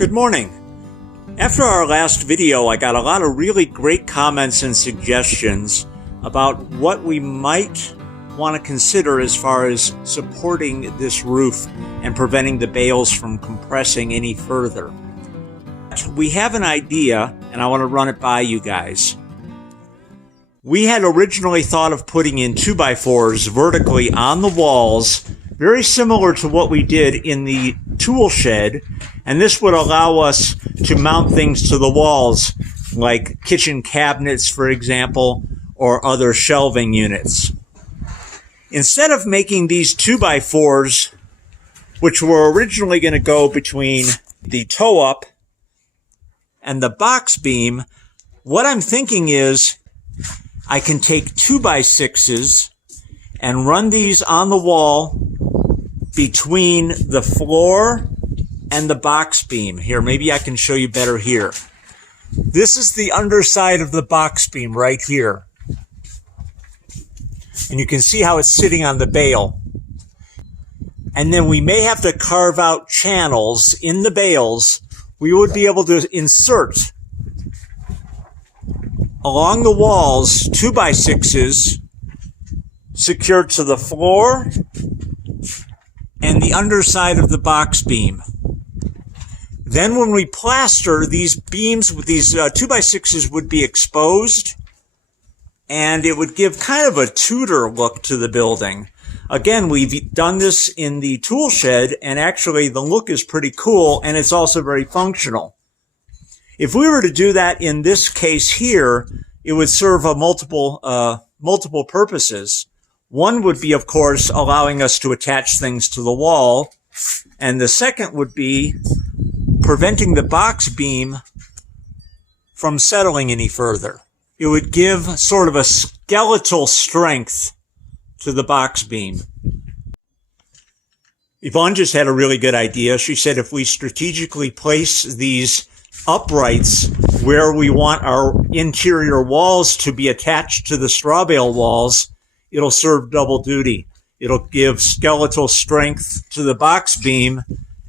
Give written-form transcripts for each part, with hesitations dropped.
Good morning. After our last video, I got a lot of really great comments and suggestions about what we might want to consider as far as supporting this roof and preventing the bales from compressing any further. We have an idea, and I want to run it by you guys. We had originally thought of putting in 2x4s vertically on the walls, very similar to what we did in the tool shed, and this would allow us to mount things to the walls, like kitchen cabinets, for example, or other shelving units. Instead of making these 2x4s, which were originally going to go between the toe-up and the box beam, what I'm thinking is I can take 2x6s and run these on the wall between the floor and the box beam. Here, maybe I can show you better here. This is the underside of the box beam right here. And you can see how it's sitting on the bale. And then we may have to carve out channels in the bales. We would be able to insert along the walls 2x6s secured to the floor and the underside of the box beam. Then when we plaster, these beams with these 2x6s would be exposed, and it would give kind of a Tudor look to the building. Again, we've done this in the tool shed, and actually the look is pretty cool, and it's also very functional. If we were to do that in this case here, it would serve a multiple purposes. One would be, of course, allowing us to attach things to the wall, and the second would be preventing the box beam from settling any further. It would give sort of a skeletal strength to the box beam. Yvonne just had a really good idea. She said if we strategically place these uprights where we want our interior walls to be attached to the straw bale walls, it'll serve double duty. It'll give skeletal strength to the box beam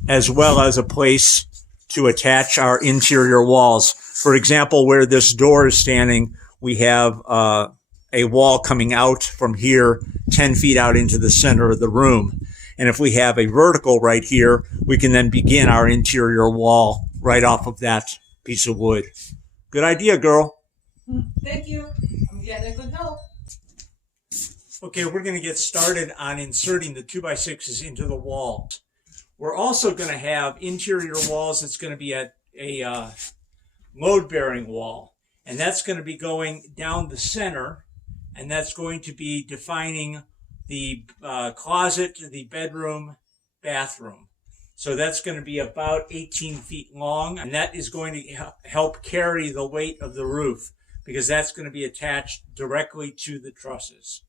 as well as a place to attach our interior walls. For example, where this door is standing, we have a wall coming out from here 10 feet out into the center of the room. And if we have a vertical right here, we can then begin our interior wall right off of that piece of wood. Good idea, girl. Thank you. I'm getting a good help. Okay, we're going to get started on inserting the 2x6s into the wall. We're also going to have interior walls. It's going to be a load-bearing wall. And that's going to be going down the center. And that's going to be defining the closet, the bedroom, bathroom. So that's going to be about 18 feet long. And that is going to help carry the weight of the roof because that's going to be attached directly to the trusses.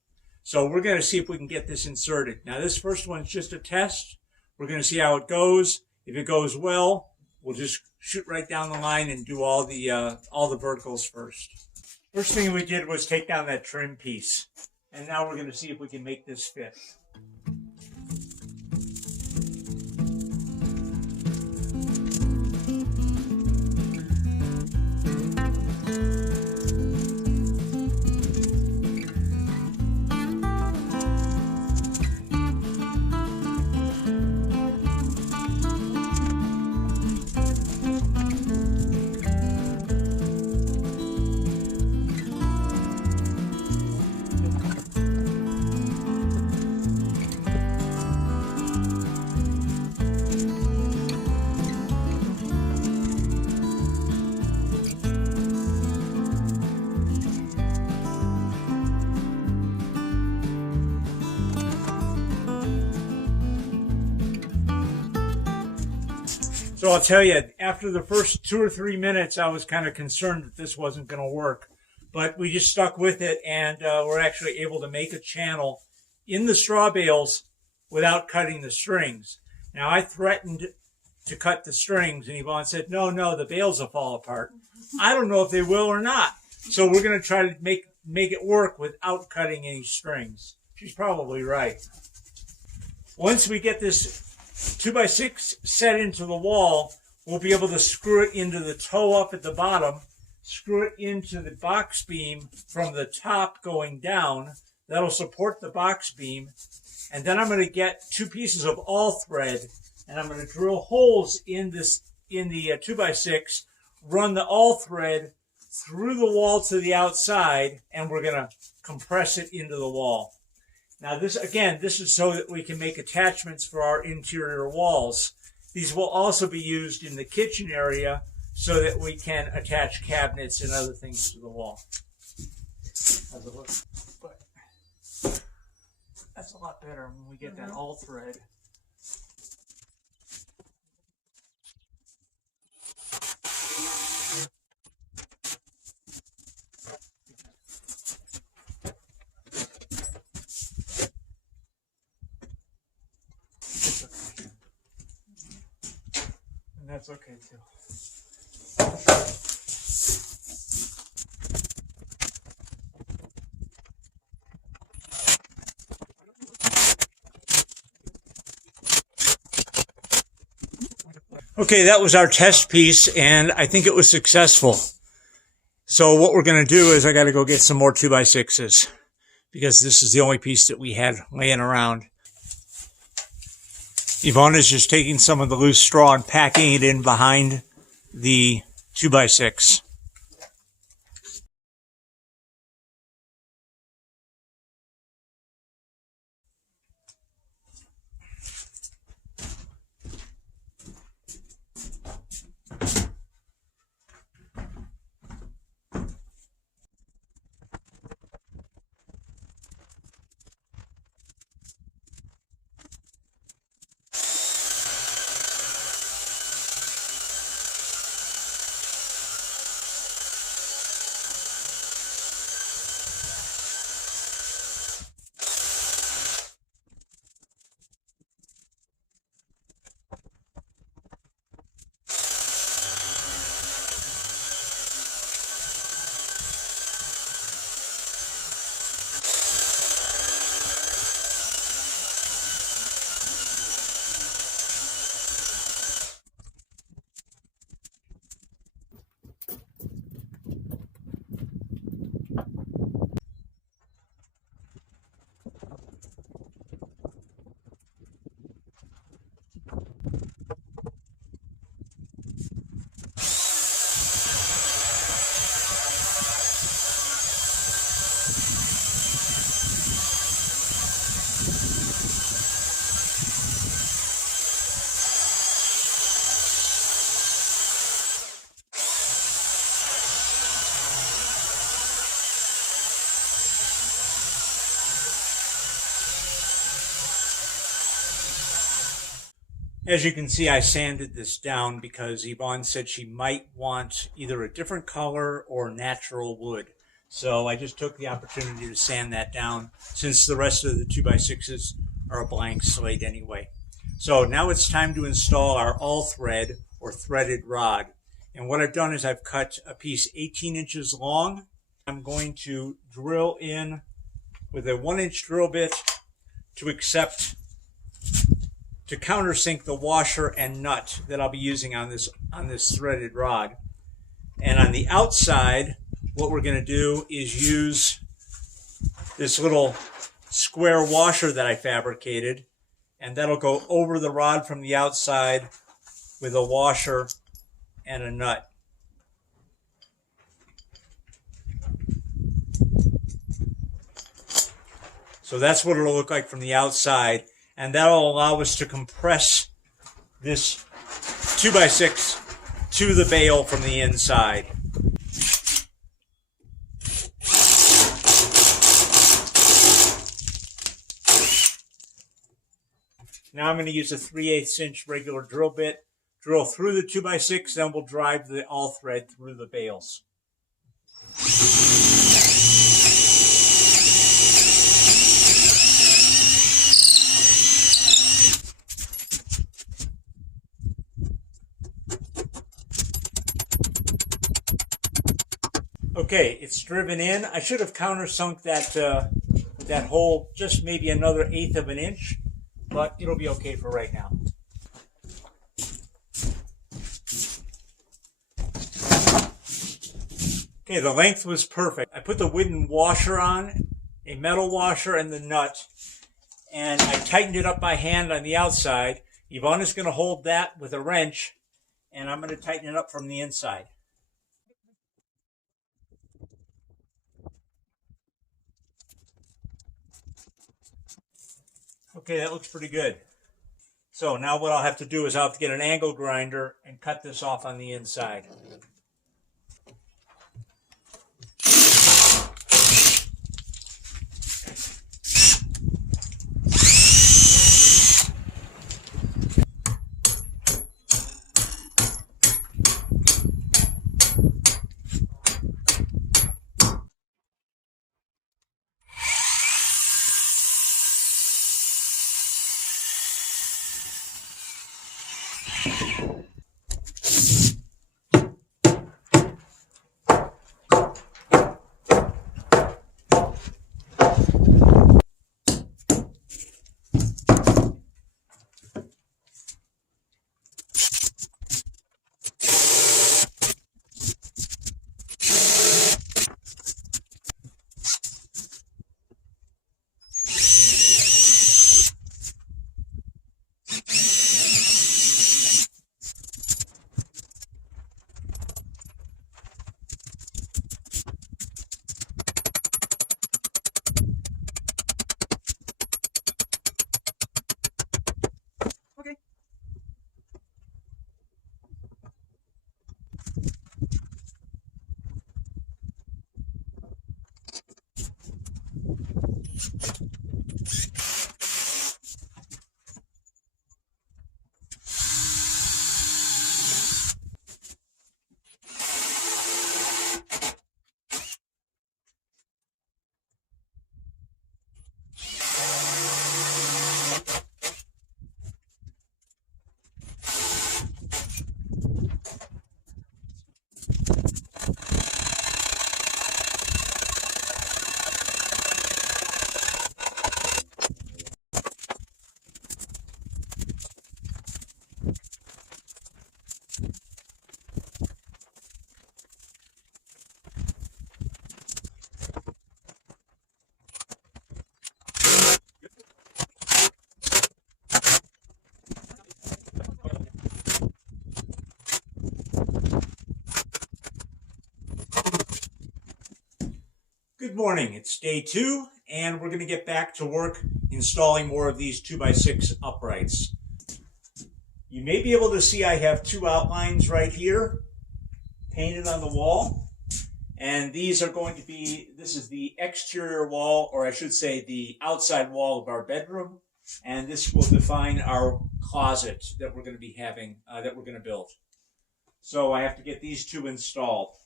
So we're going to see if we can get this inserted. Now this first one's just a test. We're going to see how it goes. If it goes well, we'll just shoot right down the line and do all the verticals first. First thing we did was take down that trim piece. And now we're going to see if we can make this fit. So I'll tell you, after the first 2 or 3 minutes, I was kind of concerned that this wasn't going to work. But we just stuck with it, and we're actually able to make a channel in the straw bales without cutting the strings. Now, I threatened to cut the strings, and Yvonne said, no, the bales will fall apart. I don't know if they will or not. So we're going to try to make it work without cutting any strings. She's probably right. Once we get this 2x6 set into the wall, we'll be able to screw it into the toe up at the bottom, screw it into the box beam from the top going down. That'll support the box beam. And then I'm going to get 2 pieces of all thread, and I'm going to drill holes in the 2x6, run the all thread through the wall to the outside, and we're going to compress it into the wall. Now this is so that we can make attachments for our interior walls. These will also be used in the kitchen area so that we can attach cabinets and other things to the wall. How's it look? But that's a lot better when we get that all thread. And that's okay too. Okay, that was our test piece, and I think it was successful. So what we're going to do is I got to go get some more 2x6s because this is the only piece that we had laying around. Yvonne is just taking some of the loose straw and packing it in behind the 2x6. As you can see, I sanded this down because Yvonne said she might want either a different color or natural wood. So I just took the opportunity to sand that down since the rest of the 2x6s are a blank slate anyway. So now it's time to install our all thread or threaded rod. And what I've done is I've cut a piece 18 inches long. I'm going to drill in with a 1-inch drill bit to countersink the washer and nut that I'll be using on this threaded rod. And on the outside, what we're going to do is use this little square washer that I fabricated, and that'll go over the rod from the outside with a washer and a nut. So that's what it'll look like from the outside. And that'll allow us to compress this 2x6 to the bale from the inside. Now I'm going to use a 3/8 inch regular drill bit, drill through the 2x6, then we'll drive the all thread through the bales. Okay, it's driven in. I should have countersunk that hole just maybe another 1/8 of an inch, but it'll be okay for right now. Okay, the length was perfect. I put the wooden washer on, a metal washer, and the nut, and I tightened it up by hand on the outside. Yvonne is going to hold that with a wrench, and I'm going to tighten it up from the inside. Okay, that looks pretty good. So now what I'll have to do is I'll have to get an angle grinder and cut this off on the inside. Good morning, it's day 2, and we're going to get back to work installing more of these 2x6 uprights. You may be able to see I have 2 outlines right here painted on the wall, and these are going to be, this is the exterior wall, or I should say the outside wall of our bedroom, and this will define our closet that we're going to be having, that we're going to build. So I have to get these 2 installed.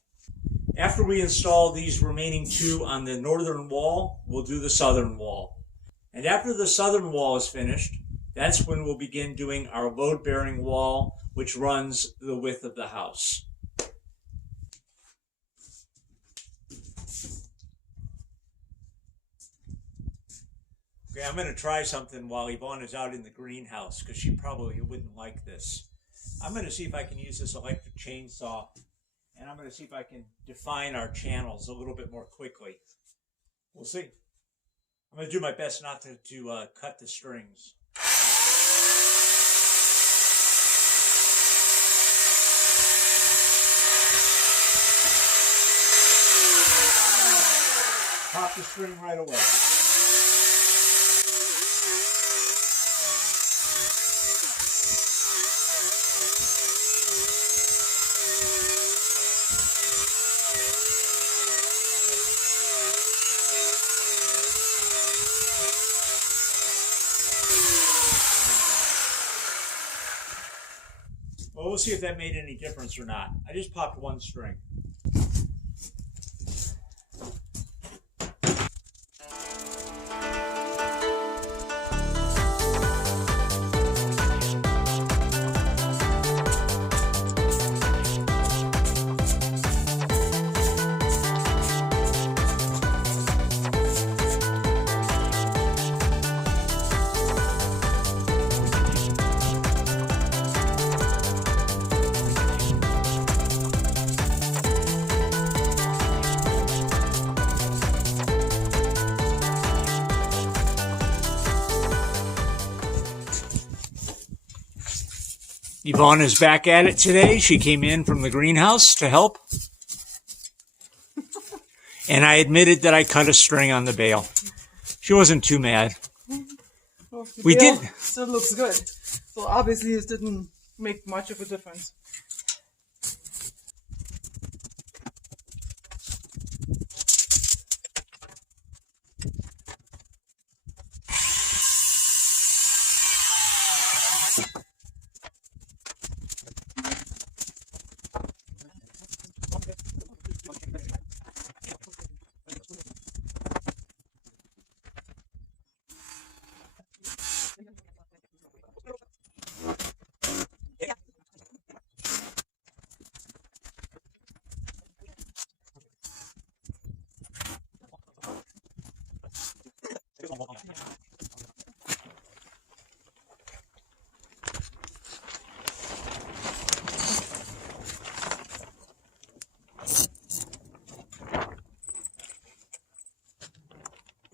After we install these remaining 2 on the northern wall, we'll do the southern wall. And after the southern wall is finished, that's when we'll begin doing our load-bearing wall, which runs the width of the house. Okay, I'm going to try something while Yvonne is out in the greenhouse, because she probably wouldn't like this. I'm going to see if I can use this electric chainsaw, and I'm going to see if I can define our channels a little bit more quickly. We'll see. I'm going to do my best not to cut the strings. Pop the string right away. Well, we'll see if that made any difference or not. I just popped 1 string. Yvonne is back at it today. She came in from the greenhouse to help. And I admitted that I cut a string on the bale. She wasn't too mad. Well, the We bale did. still looks good. So obviously it didn't make much of a difference.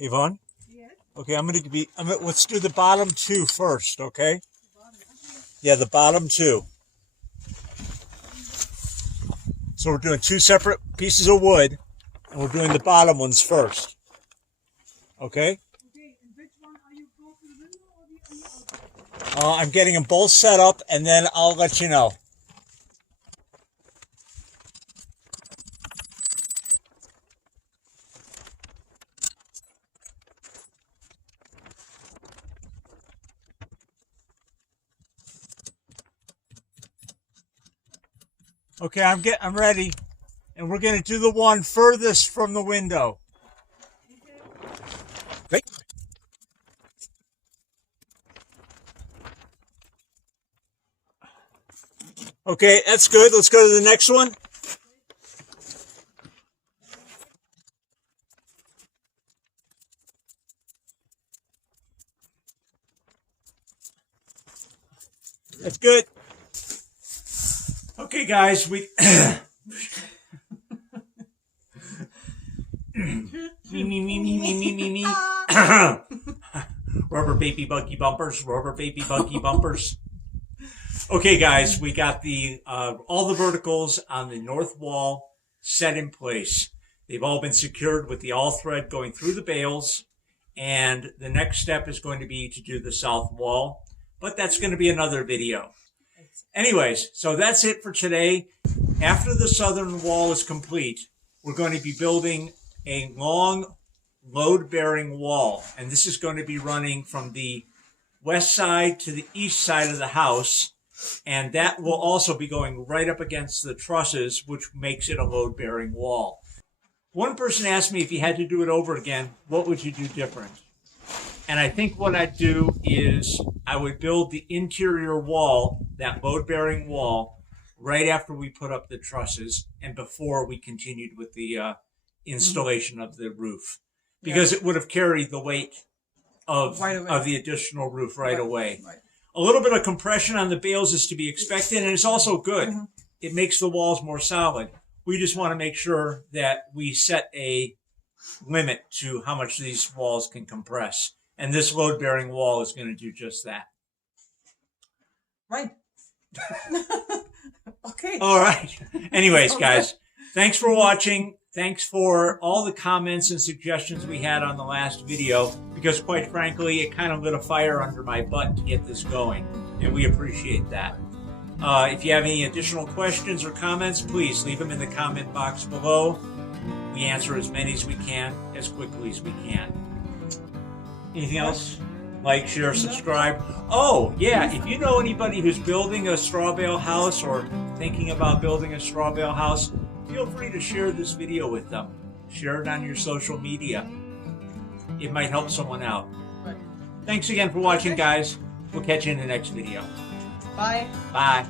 Yvonne? Yes. Okay, let's do the bottom two first, okay? Yeah, the bottom two. So we're doing two separate pieces of wood, and we're doing the bottom ones first. Okay? Okay, and which one are you going to the window or the outside? I'm getting them both set up, and then I'll let you know. Okay, I'm ready, and we're gonna do the one furthest from the window. Right. Okay, that's good. Let's go to the next one. That's good. Okay, guys, we me. Rubber baby buggy bumpers, rubber baby buggy bumpers. Okay, guys, we got the all the verticals on the north wall set in place. They've all been secured with the all thread going through the bales, and the next step is going to be to do the south wall, but that's going to be another video. Anyways, so that's it for today. After the southern wall is complete, we're going to be building a long load-bearing wall, and this is going to be running from the west side to the east side of the house, and that will also be going right up against the trusses, which makes it a load-bearing wall. One person asked me if you had to do it over again, what would you do different? And I think what I'd do is I would build the interior wall, that load-bearing wall, right after we put up the trusses and before we continued with the installation of the roof. Because it would have carried the weight of the additional roof right away. Right. A little bit of compression on the bales is to be expected, and it's also good. Mm-hmm. It makes the walls more solid. We just want to make sure that we set a limit to how much these walls can compress. And this load-bearing wall is going to do just that. Right. Okay. All right. Anyways, guys, thanks for watching. Thanks for all the comments and suggestions we had on the last video, because quite frankly, it kind of lit a fire under my butt to get this going, and we appreciate that. If you have any additional questions or comments, please leave them in the comment box below. We answer as many as we can, as quickly as we can. Anything else? Like, share, subscribe. Oh, yeah, if you know anybody who's building a straw bale house or thinking about building a straw bale house, feel free to share this video with them. Share it on your social media. It might help someone out. Right. Thanks again for watching, guys. We'll catch you in the next video. Bye. Bye.